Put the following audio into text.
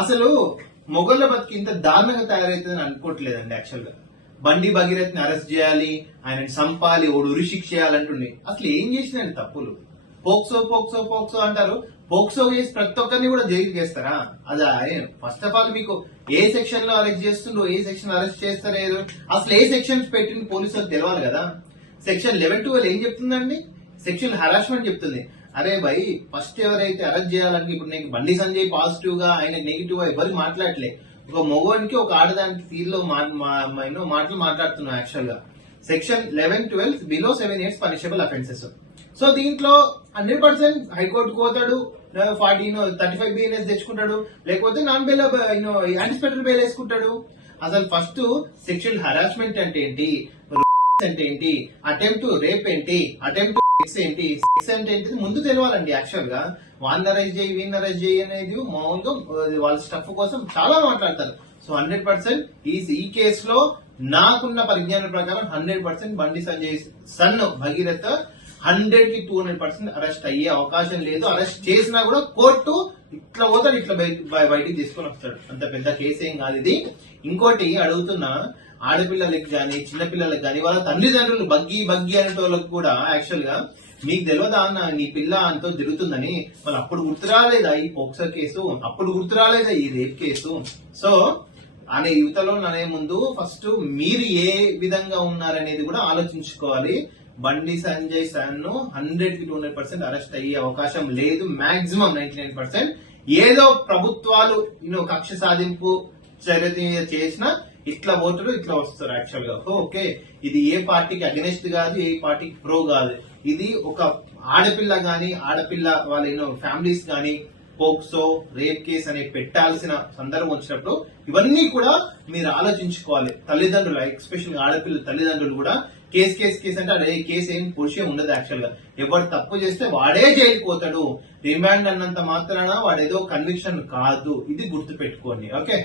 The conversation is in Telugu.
అసలు మొగళ్ళ బతికి ఇంత దారుణంగా తయారైతుందని అనుకోవట్లేదండి. యాక్చువల్ గా బండి భగీరథ్ ని అరెస్ట్ చేయాలి, ఆయన చంపాలి, ఓడు ఉరిశిక్ష చేయాలంటుండే. అసలు ఏం చేసినాడు తప్పులు? పోక్సో పోక్సో పోక్సో అంటారు. పోక్సో చేసి ప్రతి ఒక్కరిని కూడా జైలు చేస్తారా? అది ఫస్ట్ ఆఫ్ ఆల్ మీకు ఏ సెక్షన్ లో అరెస్ట్ చేస్తుండ్రో, ఏ సెక్షన్ అరెస్ట్ చేస్తలేదు, అసలు ఏ సెక్షన్స్ పెట్టింది పోలీసులకు తెలవాలి కదా. సెక్షన్ 11-12 ఏం చెప్తుందండి? సెక్షన్ హరాస్మెంట్ చెప్తుంది. అరే భయ్, ఫస్ట్ ఎవరైతే అరెస్ట్ చేయాలని ఇప్పుడు నీకు బండి సంజయ్ పాజిటివ్ గా, ఆయన నెగిటివ్ గా ఎవరికి మాట్లాడలే. ఒక మగవానికి ఒక ఆడదానికి తీరులో మాటలు మాట్లాడుతున్నాం. యాక్చువల్ గా section 11-12 below 7 years punishable offences. So దీంట్లో 100% హైకోర్టు పోతాడు, 35 BNS తెచ్చుకుంటాడు, లేకపోతే నాన్ బెయిల్ యాంటిసిపేటరీ బెయిల్ వేసుకుంటాడు. అసలు ఫస్ట్ సెక్షువల్ హరాస్మెంట్ అంటే ఏంటి, అంటే ఏంటి, అటెంప్ట్ రేప్ ఏంటి, అటెంప్ట్ సెక్స్ ఏంటి, సెక్స్ అంటే ఏంటి ముందు తెలియాలండి. యాక్చువల్ గా వాన్ అరెస్ట్ చేయి, వీన్ అరెస్ట్ చేయి అనేది మామూలుగా వాళ్ళ స్టఫ్ కోసం చాలా మాట్లాడతారు. సో 100% ఈ కేసులో నాకున్న పరిజ్ఞానం ప్రకారం 100% బండి సంజయ్ సన్ భగీరథ 100-200% అరెస్ట్ అయ్యే అవకాశం లేదు. అరెస్ట్ చేసినా కూడా కోర్టు ఇట్లా పోతాడు, ఇట్లా బయటికి తీసుకొని వస్తాడు. అంత పెద్ద కేసు ఏం కాదు ఇది. ఇంకోటి అడుగుతున్నా, ఆడపిల్లలకి కానీ చిన్నపిల్లలకి కానీ వాళ్ళ తల్లిదండ్రులు బగ్గి అనేటోళ్ళకి కూడా యాక్చువల్ గా మీకు తెలియదా అన్న నీ పిల్ల అంతో తిరుగుతుందని, వాళ్ళు అప్పుడు గుర్తురాలేదా ఈ పోక్సో కేసు, అప్పుడు గుర్తురాలేదా ఈ రేప్ కేసు? సో అనే యువతలో అనే ముందు ఫస్ట్ మీరు ఏ విధంగా ఉన్నారనేది కూడా ఆలోచించుకోవాలి. బండి సంజయ్ సన్ 100-200% అరెస్ట్ అయ్యే అవకాశం లేదు. మాక్సిమం 99%. ఏదో ప్రభుత్వాలు కక్ష సాధింపు చర్య చేసినా ఇట్లా ఓటరు ఇట్లా వస్తారు. యాక్చువల్ గా ఓకే, ఇది ఏ పార్టీకి అగెనిస్ట్ కాదు, ఏ పార్టీకి ప్రో కాదు. ఇది ఒక ఆడపిల్ల గాని, ఆడపిల్ల వాళ్ళ ఫ్యామిలీస్ గాని పోక్సో రేప్ కేసు అనే పెట్టాల్సిన సందర్భం వచ్చినప్పుడు ఇవన్నీ కూడా మీరు ఆలోచించుకోవాలి. తల్లిదండ్రులు, ఎస్పెషల్ ఆడపిల్ల తల్లిదండ్రులు కూడా కేసు అంటే అదే కేసు ఏం పొడిషే ఉండదు. యాక్చువల్ గా ఎవరు తప్పు చేస్తే వాడే జైలుకి పోతాడు. రిమాండ్ అన్నంత మాత్రాన వాడేదో కన్విక్షన్ కాదు. ఇది గుర్తు పెట్టుకోండి. ఓకే.